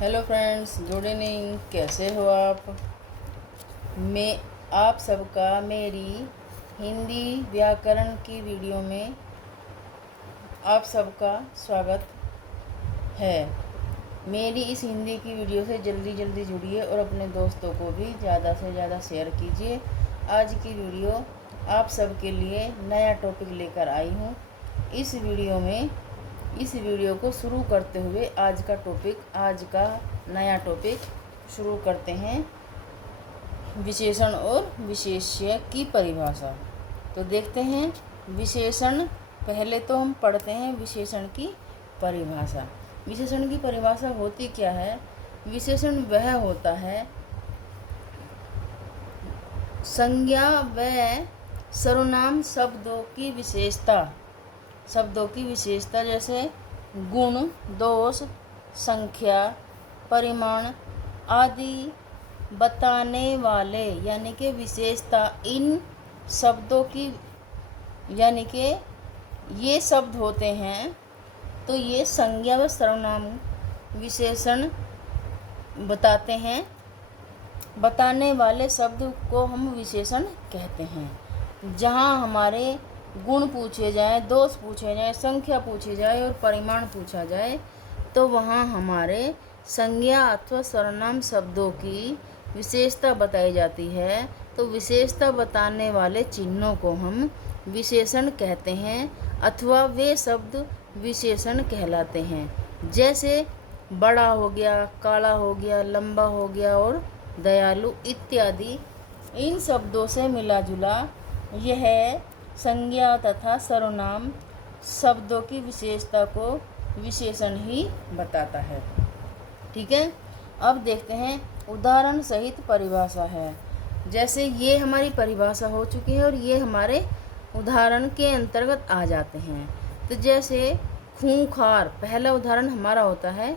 Hello friends, good evening. कैसे हो आप? मैं आप सबका मेरी हिंदी व्याकरण की वीडियो में आप सबका स्वागत है। मेरी इस हिंदी की वीडियो से जल्दी जल्दी जुड़िए और अपने दोस्तों को भी ज़्यादा से ज़्यादा शेयर कीजिए। आज की वीडियो आप सबके लिए नया टॉपिक लेकर आई हूँ। इस वीडियो को शुरू करते हुए आज का नया टॉपिक शुरू करते हैं। विशेषण और विशेष्य की परिभाषा। तो देखते हैं विशेषण। पहले तो हम पढ़ते हैं विशेषण की परिभाषा। विशेषण की परिभाषा होती क्या है? विशेषण वह होता है संज्ञा व सर्वनाम शब्दों की विशेषता जैसे गुण, दोष, संख्या, परिमाण आदि बताने वाले यानी कि विशेषता। इन शब्दों की यानी कि ये शब्द होते हैं, तो ये संज्ञा व सर्वनाम विशेषण बताते हैं। बताने वाले शब्द को हम विशेषण कहते हैं। जहाँ हमारे गुण पूछे जाए, दोष पूछे जाए, संख्या पूछी जाए और परिमाण पूछा जाए, तो वहाँ हमारे संज्ञा अथवा सर्वनाम शब्दों की विशेषता बताई जाती है। तो विशेषता बताने वाले चिन्हों को हम विशेषण कहते हैं अथवा वे शब्द विशेषण कहलाते हैं। जैसे बड़ा हो गया, काला हो गया, लंबा हो गया और दयालु इत्यादि। इन शब्दों से मिला जुला यह संज्ञा तथा सर्वनाम शब्दों की विशेषता को विशेषण ही बताता है। ठीक है, अब देखते हैं उदाहरण सहित परिभाषा है। जैसे ये हमारी परिभाषा हो चुकी है और ये हमारे उदाहरण के अंतर्गत आ जाते हैं। तो जैसे खूंखार, पहला उदाहरण हमारा होता है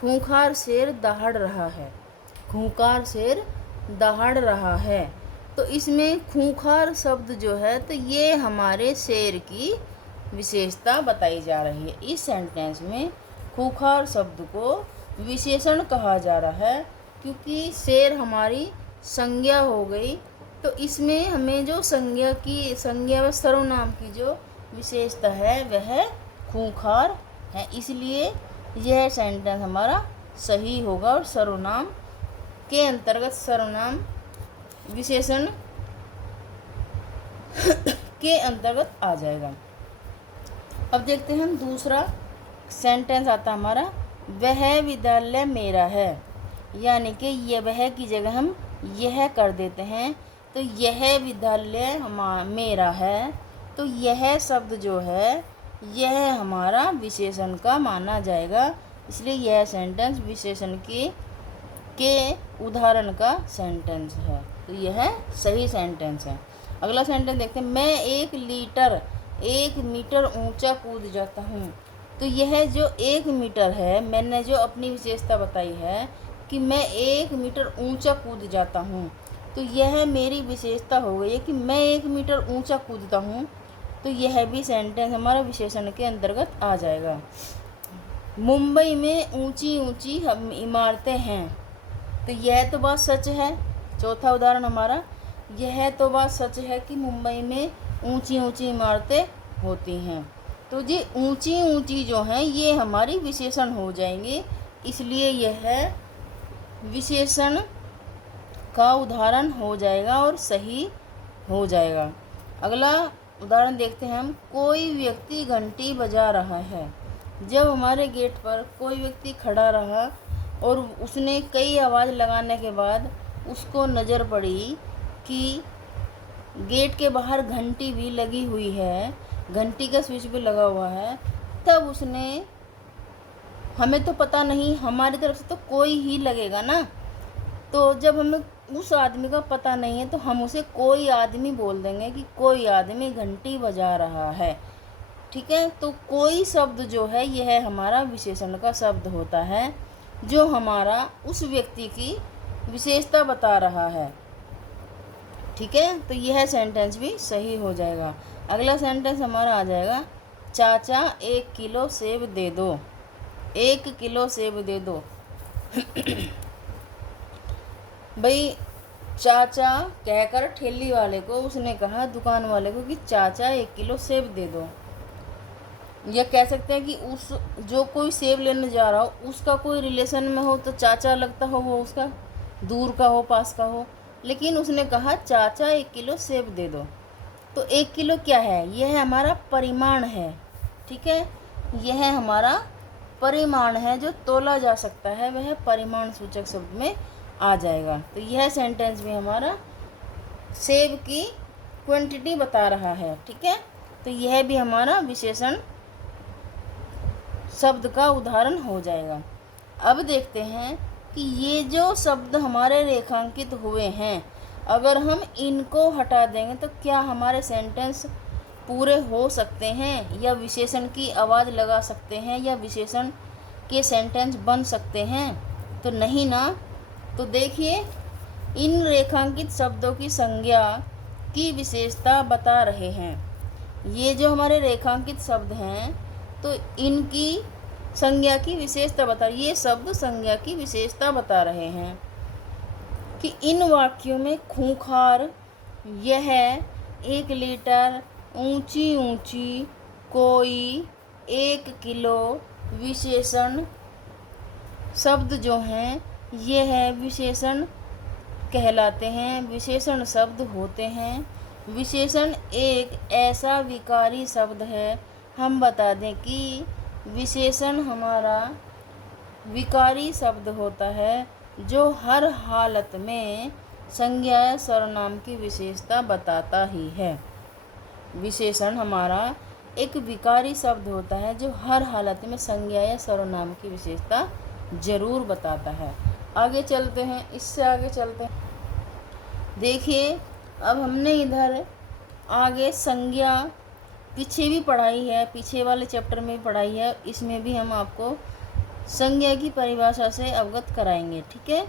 खूंखार शेर दहाड़ रहा है। खूंखार शेर दहाड़ रहा है, तो इसमें खूंखार शब्द जो है, तो ये हमारे शेर की विशेषता बताई जा रही है। इस सेंटेंस में खूंखार शब्द को विशेषण कहा जा रहा है, क्योंकि शेर हमारी संज्ञा हो गई। तो इसमें हमें जो संज्ञा व सर्वनाम की जो विशेषता है वह खूंखार है, इसलिए यह सेंटेंस हमारा सही होगा और सर्वनाम के अंतर्गत सर्वनाम विशेषण के अंतर्गत आ जाएगा। अब देखते हैं हम दूसरा सेंटेंस आता हमारा, वह विद्यालय मेरा है। यानी कि ये वह की जगह हम यह कर देते हैं, तो यह विद्यालय मेरा है। तो यह शब्द जो है यह हमारा विशेषण का माना जाएगा, इसलिए यह सेंटेंस विशेषण के उदाहरण का सेंटेंस है। तो यह सही सेंटेंस है। अगला सेंटेंस देखते हैं, मैं 1 मीटर ऊंचा कूद जाता हूँ। तो यह जो 1 मीटर है, मैंने जो अपनी विशेषता बताई है कि मैं 1 मीटर ऊंचा कूद जाता हूँ, तो यह मेरी विशेषता हो गई है कि मैं 1 मीटर ऊंचा कूदता हूँ। तो यह भी सेंटेंस हमारा विशेषण के अंतर्गत आ जाएगा। मुंबई में ऊंची ऊंची इमारतें हैं। तो यह तो बात सच है। चौथा उदाहरण हमारा, यह तो बात सच है कि मुंबई में ऊंची ऊंची इमारतें होती हैं। तो ये ऊंची ऊंची जो हैं ये हमारी विशेषण हो जाएंगे, इसलिए यह विशेषण का उदाहरण हो जाएगा और सही हो जाएगा। अगला उदाहरण देखते हैं हम, कोई व्यक्ति घंटी बजा रहा है। जब हमारे गेट पर कोई व्यक्ति खड़ा रहा और उसने कई आवाज़ लगाने के बाद उसको नज़र पड़ी कि गेट के बाहर घंटी भी लगी हुई है, घंटी का स्विच भी लगा हुआ है, तब उसने, हमें तो पता नहीं, हमारी तरफ से तो कोई ही लगेगा ना। तो जब हमें उस आदमी का पता नहीं है तो हम उसे कोई आदमी बोल देंगे कि कोई आदमी घंटी बजा रहा है। ठीक है, तो कोई शब्द जो है यह हमारा विशेषण का शब्द होता है, जो हमारा उस व्यक्ति की विशेषता बता रहा है। ठीक है, तो यह सेंटेंस भी सही हो जाएगा। अगला सेंटेंस हमारा आ जाएगा, चाचा 1 किलो सेब दे दो। 1 किलो सेब दे दो। भाई चाचा कहकर ठेली वाले को उसने कहा दुकान वाले को कि चाचा 1 किलो सेब दे दो। या कह सकते हैं कि उस जो कोई सेब लेने जा रहा हो उसका कोई रिलेशन में हो तो चाचा लगता हो, वो उसका दूर का हो पास का हो, लेकिन उसने कहा चाचा 1 किलो सेब दे दो। तो 1 किलो क्या है, यह है हमारा परिमाण है। ठीक है, यह हमारा परिमाण है जो तोला जा सकता है, वह परिमाण सूचक शब्द में आ जाएगा। तो यह सेंटेंस भी हमारा सेब की क्वांटिटी बता रहा है। ठीक है, तो यह भी हमारा विशेषण शब्द का उदाहरण हो जाएगा। अब देखते हैं कि ये जो शब्द हमारे रेखांकित हुए हैं, अगर हम इनको हटा देंगे तो क्या हमारे सेंटेंस पूरे हो सकते हैं, या विशेषण की आवाज़ लगा सकते हैं, या विशेषण के सेंटेंस बन सकते हैं? तो नहीं ना। तो देखिए, इन रेखांकित शब्दों की संज्ञा की विशेषता बता रहे हैं। ये जो हमारे रेखांकित शब्द हैं तो इनकी संज्ञा की विशेषता बता, ये शब्द संज्ञा की विशेषता बता रहे हैं कि इन वाक्यों में खूंखार, यह, 1 लीटर, ऊंची ऊंची, कोई, 1 किलो विशेषण शब्द जो हैं यह विशेषण कहलाते हैं, विशेषण शब्द होते हैं। विशेषण एक ऐसा विकारी शब्द है, हम बता दें कि विशेषण हमारा विकारी शब्द होता है जो हर हालत में संज्ञा या सर्वनाम की विशेषता बताता ही है। विशेषण हमारा एक विकारी शब्द होता है जो हर हालत में संज्ञा या सर्वनाम की विशेषता जरूर बताता है। आगे चलते हैं, इससे आगे चलते हैं। देखिए, अब हमने इधर आगे संज्ञा पीछे भी पढ़ाई है, पीछे वाले चैप्टर में भी पढ़ाई है, इसमें भी हम आपको संज्ञा की परिभाषा से अवगत कराएंगे। ठीक है,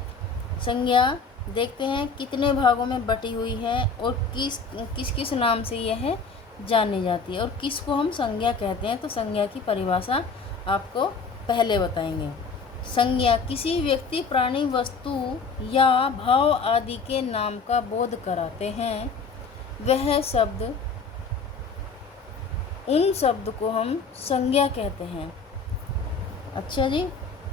संज्ञा देखते हैं कितने भागों में बटी हुई है और किस किस नाम से यह जानी जाती है और किसको हम संज्ञा कहते हैं। तो संज्ञा की परिभाषा आपको पहले बताएंगे। संज्ञा किसी व्यक्ति, प्राणी, वस्तु या भाव आदि के नाम का बोध कराते हैं। वह शब्द, उन शब्द को हम संज्ञा कहते हैं। अच्छा जी,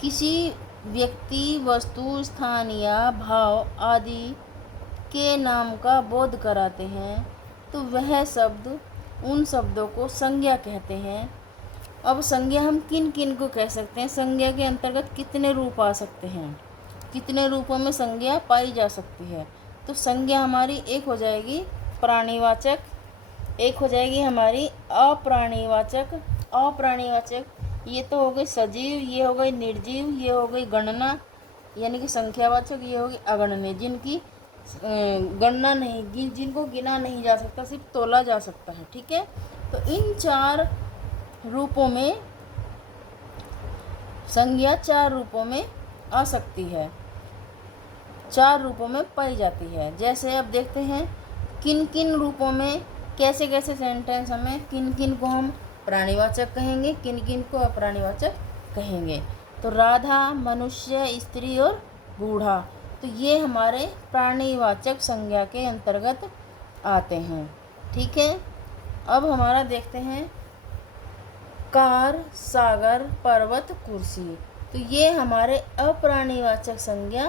किसी व्यक्ति, वस्तु, स्थान या भाव आदि के नाम का बोध कराते हैं तो वह शब्द, उन शब्दों को संज्ञा कहते हैं। अब संज्ञा हम किन किन को कह सकते हैं, संज्ञा के अंतर्गत कितने रूप आ सकते हैं, कितने रूपों में संज्ञा पाई जा सकती है। तो संज्ञा हमारी एक हो जाएगी प्राणीवाचक, एक हो जाएगी हमारी अप्राणीवाचक। अप्राणीवाचक ये तो हो गई सजीव, ये हो गई निर्जीव, ये हो गई गणना यानी कि संख्यावाचक, ये होगी अगणनीय, जिनकी गणना नहीं, जिनको गिना नहीं जा सकता, सिर्फ तोला जा सकता है। ठीक है, तो इन 4 रूपों में संज्ञा 4 रूपों में आ सकती है, 4 रूपों में पाई जाती है। जैसे अब देखते हैं किन किन रूपों में कैसे कैसे सेंटेंस हमें, किन किन को हम प्राणीवाचक कहेंगे, किन किन को अप्राणीवाचक कहेंगे। तो राधा, मनुष्य, स्त्री और बूढ़ा, तो ये हमारे प्राणीवाचक संज्ञा के अंतर्गत आते हैं। ठीक है, अब हमारा देखते हैं कार, सागर, पर्वत, कुर्सी, तो ये हमारे अप्राणीवाचक संज्ञा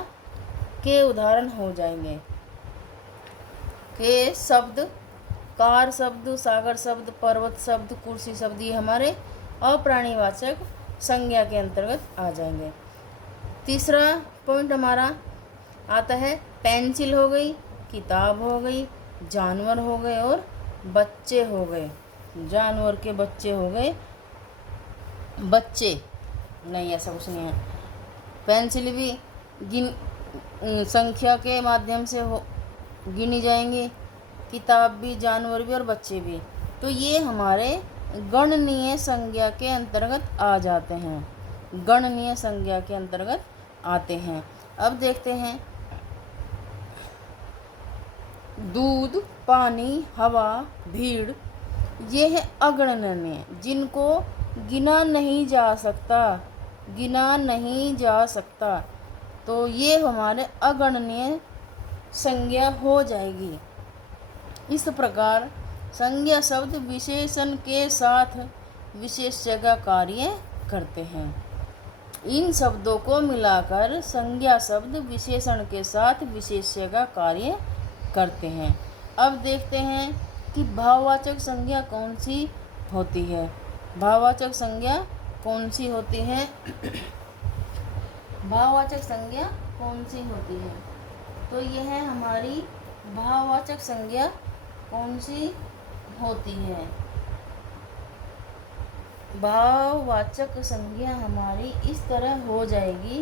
के उदाहरण हो जाएंगे। के शब्द, कार शब्द, सागर शब्द, पर्वत शब्द, कुर्सी शब्द, ये हमारे अप्राणीवाचक संज्ञा के अंतर्गत आ जाएंगे। तीसरा पॉइंट हमारा आता है पेंसिल हो गई, किताब हो गई, जानवर हो गए और बच्चे हो गए। जानवर के बच्चे हो गए, बच्चे नहीं, ऐसा कुछ नहीं है। पेंसिल भी संख्या के माध्यम से गिनी जाएंगी, किताब भी, जानवर भी और बच्चे भी। तो ये हमारे गणनीय संज्ञा के अंतर्गत आ जाते हैं, गणनीय संज्ञा के अंतर्गत आते हैं। अब देखते हैं दूध, पानी, हवा, भीड़, ये है अगणनीय, जिनको गिना नहीं जा सकता, गिना नहीं जा सकता। तो ये हमारे अगणनीय संज्ञा हो जाएगी। इस प्रकार संज्ञा शब्द विशेषण के साथ विशेष्य का कार्य करते हैं। इन शब्दों को मिलाकर संज्ञा शब्द विशेषण के साथ विशेष्य का कार्य करते हैं। अब देखते हैं कि भाववाचक संज्ञा कौन सी होती है। भाववाचक संज्ञा कौन सी होती है? भाववाचक संज्ञा कौन सी होती है? तो यह हमारी भाववाचक संज्ञा कौन सी होती है? भाववाचक संज्ञा हमारी इस तरह हो जाएगी।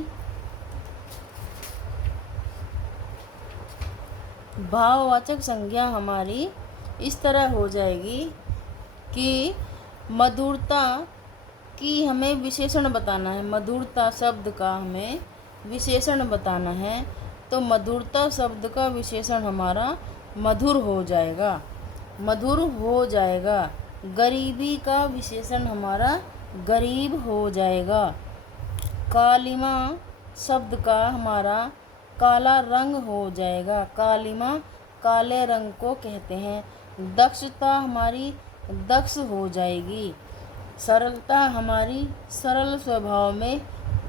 भाववाचक संज्ञा हमारी इस तरह हो जाएगी कि मधुरता की हमें विशेषण बताना है। मधुरता शब्द का हमें विशेषण बताना है, तो मधुरता शब्द का विशेषण हमारा मधुर हो जाएगा। मधुर हो जाएगा। गरीबी का विशेषण हमारा गरीब हो जाएगा। कालिमा शब्द का हमारा काला रंग हो जाएगा। कालिमा काले रंग को कहते हैं। दक्षता हमारी दक्ष हो जाएगी। सरलता हमारी सरल स्वभाव में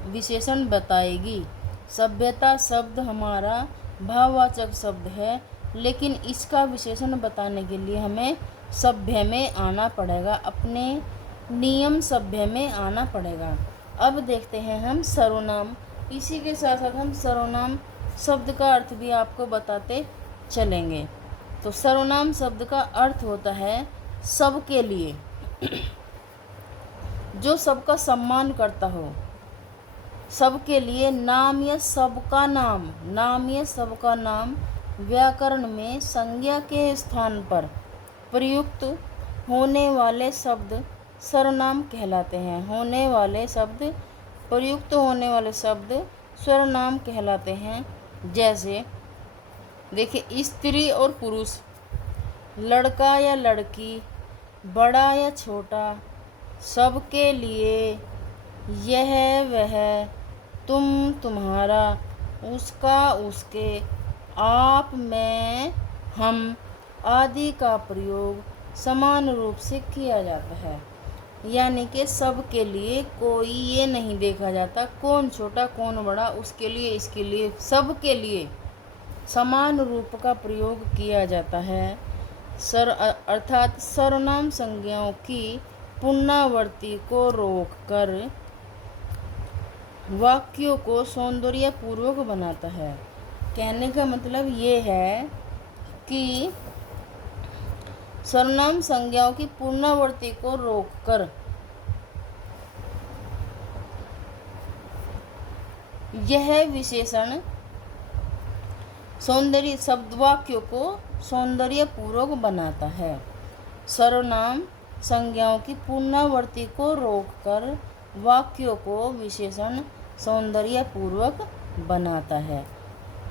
विशेषण बताएगी। सभ्यता शब्द हमारा भाववाचक शब्द है, लेकिन इसका विशेषण बताने के लिए हमें सभ्य में आना पड़ेगा, अपने नियम सभ्य में आना पड़ेगा। अब देखते हैं हम सर्वनाम। इसी के साथ साथ हम सर्वनाम शब्द का अर्थ भी आपको बताते चलेंगे। तो सर्वनाम शब्द का अर्थ होता है सबके लिए, जो सबका सम्मान करता हो। सबके लिए नाम या सबका नाम, नाम या सबका नाम व्याकरण में संज्ञा के स्थान पर प्रयुक्त होने वाले शब्द सर्वनाम कहलाते हैं। होने वाले शब्द, प्रयुक्त होने वाले शब्द सर्वनाम कहलाते हैं। जैसे देखिए, स्त्री और पुरुष, लड़का या लड़की, बड़ा या छोटा, सबके लिए, यह वह, तुम तुम्हारा, उसका उसके, आप मैं हम आदि का प्रयोग समान रूप से किया जाता है। यानी कि सब के लिए, कोई ये नहीं देखा जाता कौन छोटा कौन बड़ा, उसके लिए इसके लिए, सब के लिए समान रूप का प्रयोग किया जाता है। अर्थात सर्वनाम संज्ञाओं की पुनरावृत्ति को रोककर वाक्यों को सौंदर्यपूर्वक बनाता है। कहने का मतलब ये है कि सर्वनाम संज्ञाओं की पुनरावृत्ति को रोककर यह विशेषण सौंदर्य शब्द वाक्यों को सौंदर्यपूर्वक बनाता है। सर्वनाम संज्ञाओं की पुनरावृत्ति को रोककर वाक्यों को विशेषण सौंदर्यपूर्वक बनाता है।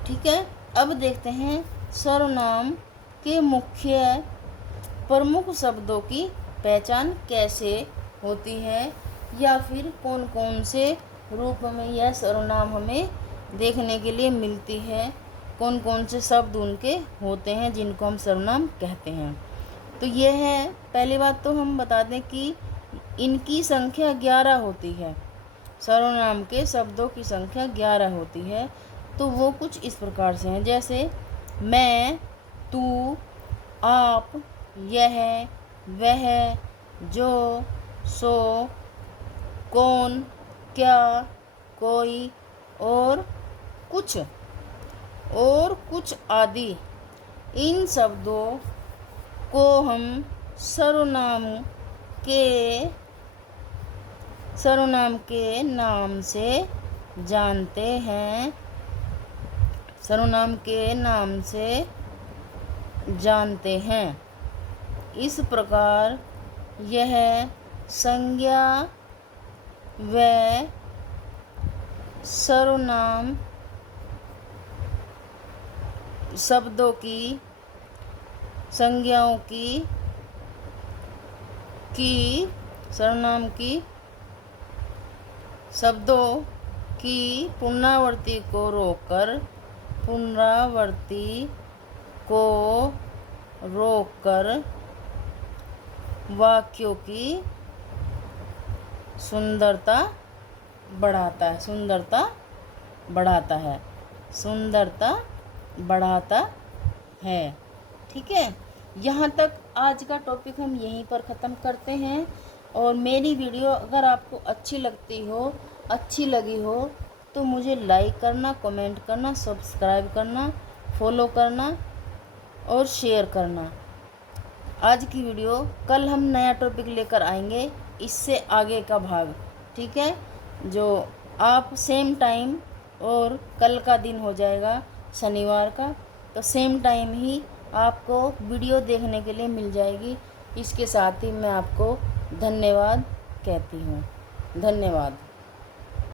ठीक है। अब देखते हैं सर्वनाम के मुख्य प्रमुख शब्दों की पहचान कैसे होती है, या फिर कौन कौन से रूप में यह सर्वनाम हमें देखने के लिए मिलती है, कौन कौन से शब्द उनके होते हैं जिनको हम सर्वनाम कहते हैं। तो यह है, पहली बात तो हम बता दें कि इनकी संख्या 11 होती है। सर्वनाम के शब्दों की संख्या 11 होती है। तो वो कुछ इस प्रकार से हैं, जैसे मैं, तू, आप, यह, वह, जो, सो, कौन, क्या, कोई, और कुछ आदि। इन शब्दों को हम सर्वनाम के नाम से जानते हैं। सर्वनाम के नाम से जानते हैं। इस प्रकार यह संज्ञा व सर्वनाम शब्दों की संज्ञाओं की सर्वनाम की शब्दों कि पुनरावृत्ति को रोककर, पुनरावृत्ति को रोककर वाक्यों की सुंदरता बढ़ाता है, सुंदरता बढ़ाता है, सुंदरता बढ़ाता है। ठीक है, यहाँ तक आज का टॉपिक हम यहीं पर ख़त्म करते हैं। और मेरी वीडियो अगर आपको अच्छी लगी हो तो मुझे लाइक करना, कमेंट करना, सब्सक्राइब करना, फॉलो करना और शेयर करना। आज की वीडियो, कल हम नया टॉपिक लेकर आएंगे, इससे आगे का भाग। ठीक है, जो आप सेम टाइम, और कल का दिन हो जाएगा शनिवार का, तो सेम टाइम ही आपको वीडियो देखने के लिए मिल जाएगी। इसके साथ ही मैं आपको धन्यवाद कहती हूँ। धन्यवाद।